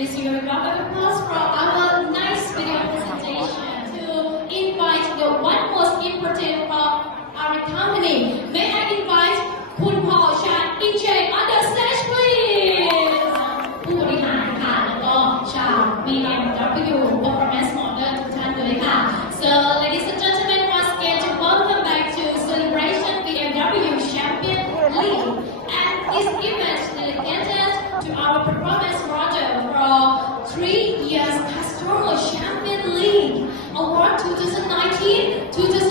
Please give a round of applause for our nice video presentation to invite the one most important for our company. May I invite คุณพอชาญ DJ on the stage please ผู้บริหารค่ะแล้วก็ชาว BMW Performance Model ทุกท่านด้วยค่ะ So ladies and gentlemen, once again welcome back to Celebration BMW Champion League, and this event dedicated to our performance model for 3 years Customer Champion League Award 2019-2020.